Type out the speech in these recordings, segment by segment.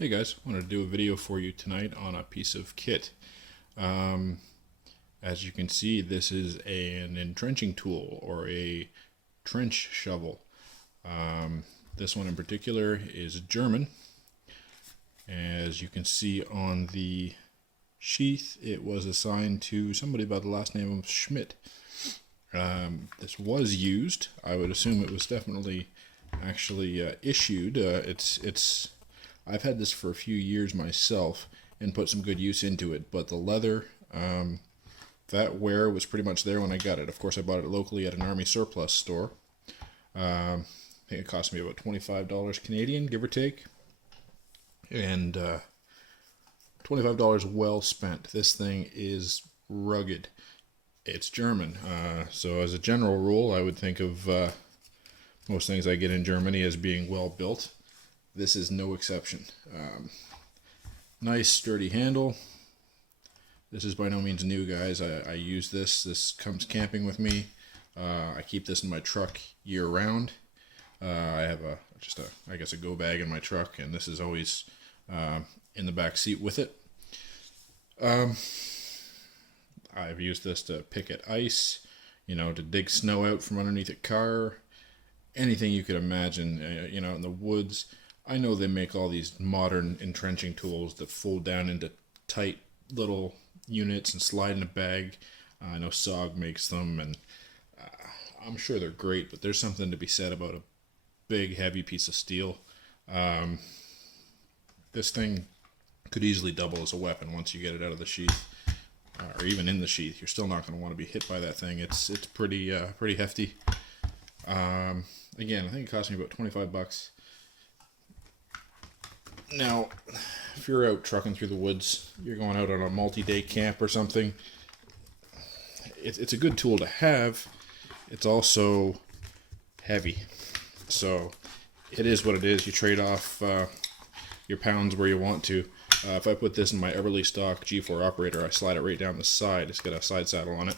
Hey guys, wanted to do a video for you tonight on a piece of kit. As you can see, this is an entrenching tool or a trench shovel. This one in particular is German. As you can see on the sheath, it was assigned to somebody by the last name of Schmidt. This was used. I would assume it was definitely actually issued. I've had this for a few years myself and put some good use into it, but the leather, that wear was pretty much there when I got it. Of course, I bought it locally at an Army surplus store. I think it cost me about $25 Canadian, give or take. And $25 well spent. This thing is rugged. It's German. So as a general rule, I would think of most things I get in Germany as being well built. This is no exception. Nice sturdy handle. This is by no means new, guys. I use this. This comes camping with me. I keep this in my truck year round. I have I guess a go bag in my truck, and this is always in the back seat with it. I've used this to pick at ice, to dig snow out from underneath a car, anything you could imagine, in the woods. I know they make all these modern entrenching tools that fold down into tight little units and slide in a bag. I know SOG makes them, and I'm sure they're great, but there's something to be said about a big, heavy piece of steel. This thing could easily double as a weapon once you get it out of the sheath, or even in the sheath. You're still not going to want to be hit by that thing. It's pretty hefty. Again, I think it cost me about $25. Now, if you're out trucking through the woods, you're going out on a multi-day camp or something, it's a good tool to have. It's also heavy. So it is what it is. You trade off your pounds where you want to. If I put this in my Everly stock G4 operator, I slide it right down the side. It's got a side saddle on it.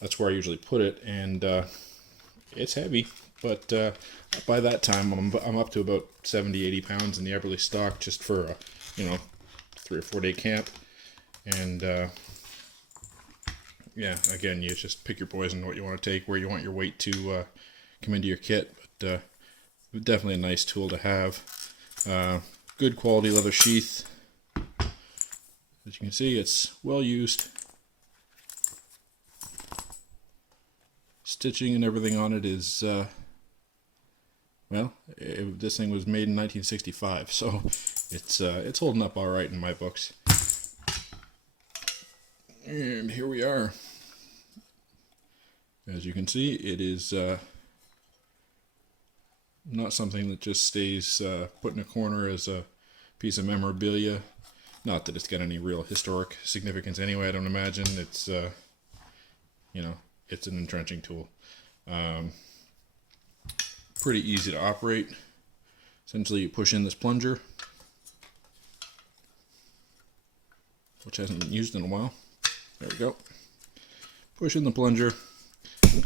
That's where I usually put it, and it's heavy. But by that time, I'm up to about 70, 80 pounds in the Everly stock just for a 3 or 4 day camp. And yeah, again, you just pick your poison, what you want to take, where you want your weight to come into your kit. But definitely a nice tool to have. Good quality leather sheath. As you can see, it's well used. Stitching and everything on it is this thing was made in 1965, so it's holding up all right in my books. And here we are. As you can see, it is not something that just stays put in a corner as a piece of memorabilia. Not that it's got any real historic significance anyway, I don't imagine. It's it's an entrenching tool. Pretty easy to operate. Essentially, you push in this plunger, which hasn't been used in a while. There we go. Push in the plunger,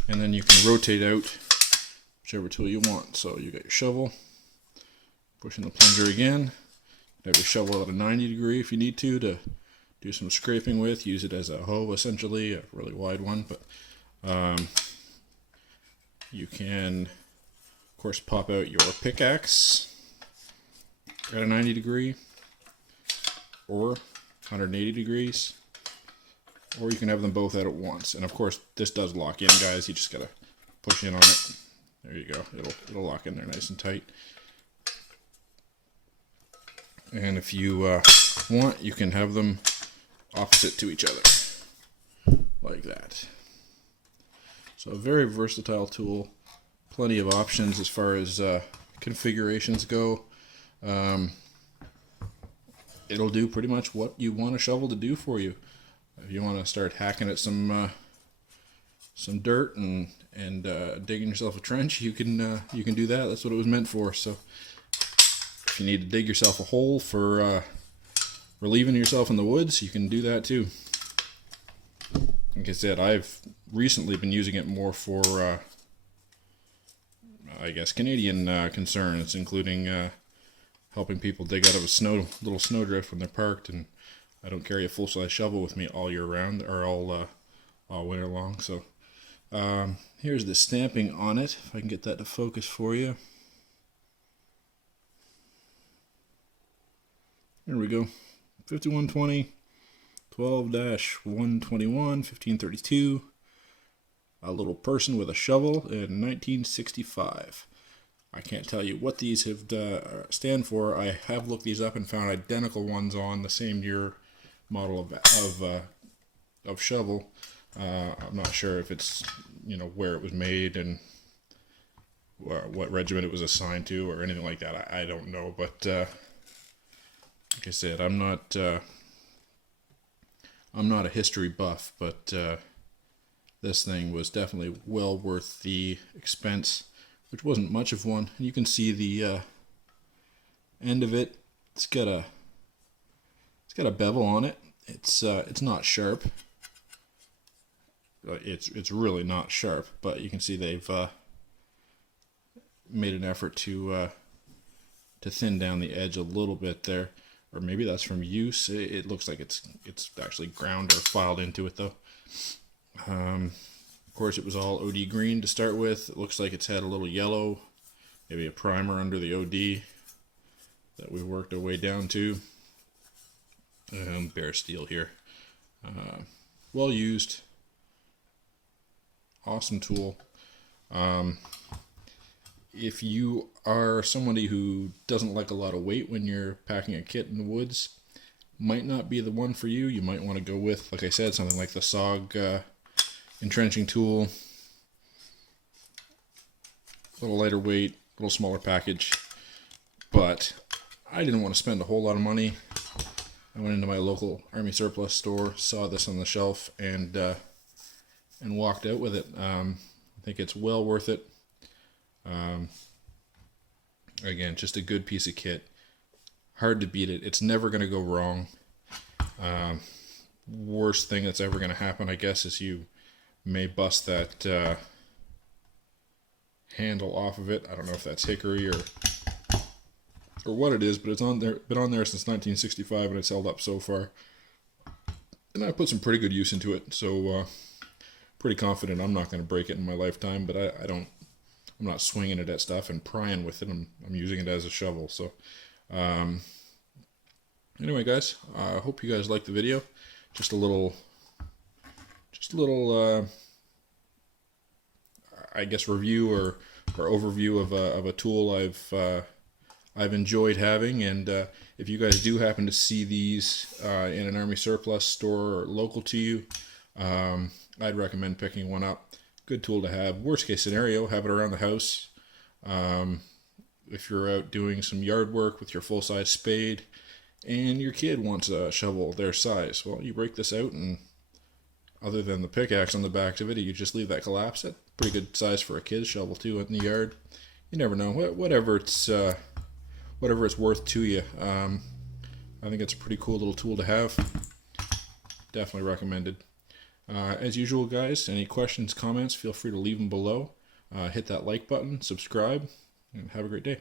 and then you can rotate out whichever tool you want. So you got your shovel, push in the plunger again. Have your shovel at a 90 degree if you need to do some scraping with. Use it as a hoe, essentially, a really wide one. But you can, of course, pop out your pickaxe at a 90 degree or 180 degrees, or you can have them both out at once. And of course, this does lock in, guys. You just gotta push in on it. There you go. It'll lock in there nice and tight. And if you want, you can have them opposite to each other, like that. So a very versatile tool, plenty of options as far as configurations go. It'll do pretty much what you want a shovel to do for you. If you want to start hacking at some dirt and digging yourself a trench, you can do that. That's what it was meant for. So if you need to dig yourself a hole for relieving yourself in the woods, you can do that too. Like I said, I've recently been using it more for I guess, Canadian concerns, including helping people dig out of a little snowdrift when they're parked, and I don't carry a full-size shovel with me all year round or all winter long. So here's the stamping on it, if I can get that to focus for you. There we go. 5120, 12-121, 1532. A little person with a shovel in 1965. I can't tell you what these have stand for. I have looked these up and found identical ones on the same year model of shovel. I'm not sure if it's, you know, where it was made and what regiment it was assigned to or anything like that. I don't know, but like I said, I'm not a history buff, but this thing was definitely well worth the expense, which wasn't much of one. And you can see the end of it. It's got a bevel on it. It's not sharp. It's really not sharp, but you can see they've made an effort to thin down the edge a little bit there, or maybe that's from use. It looks like it's actually ground or filed into it though. Of course, it was all OD green to start with. It looks like it's had a little yellow, maybe a primer under the OD that we worked our way down to. Bare steel here. Well used. Awesome tool. If you are somebody who doesn't like a lot of weight when you're packing a kit in the woods, might not be the one for you. You might want to go with, like I said, something like the SOG entrenching tool. A little lighter weight, a little smaller package. But I didn't want to spend a whole lot of money. I went into my local Army surplus store, saw this on the shelf, and walked out with it. I think it's well worth it. Again, just a good piece of kit. Hard to beat it. It's never going to go wrong. Worst thing that's ever going to happen, I guess, is you may bust that handle off of it. I don't know if that's hickory or what it is, but it's on there. Been on there since 1965, and it's held up so far. And I put some pretty good use into it, so pretty confident I'm not going to break it in my lifetime. But I'm not swinging it at stuff and prying with it. I'm using it as a shovel. So anyway, guys, I hope you guys liked the video. Just a little I guess review or overview of a tool I've enjoyed having. And if you guys do happen to see these in an Army surplus store or local to you, I'd recommend picking one up. Good tool to have. Worst case scenario, have it around the house. If you're out doing some yard work with your full-size spade and your kid wants a shovel their size, well, you break this out, and other than the pickaxe on the back of it, you just leave that collapse. That's pretty good size for a kid's shovel too in the yard. You never know. Whatever it's worth to you. I think it's a pretty cool little tool to have. Definitely recommended. As usual, guys, any questions, comments, feel free to leave them below. Hit that like button, subscribe, and have a great day.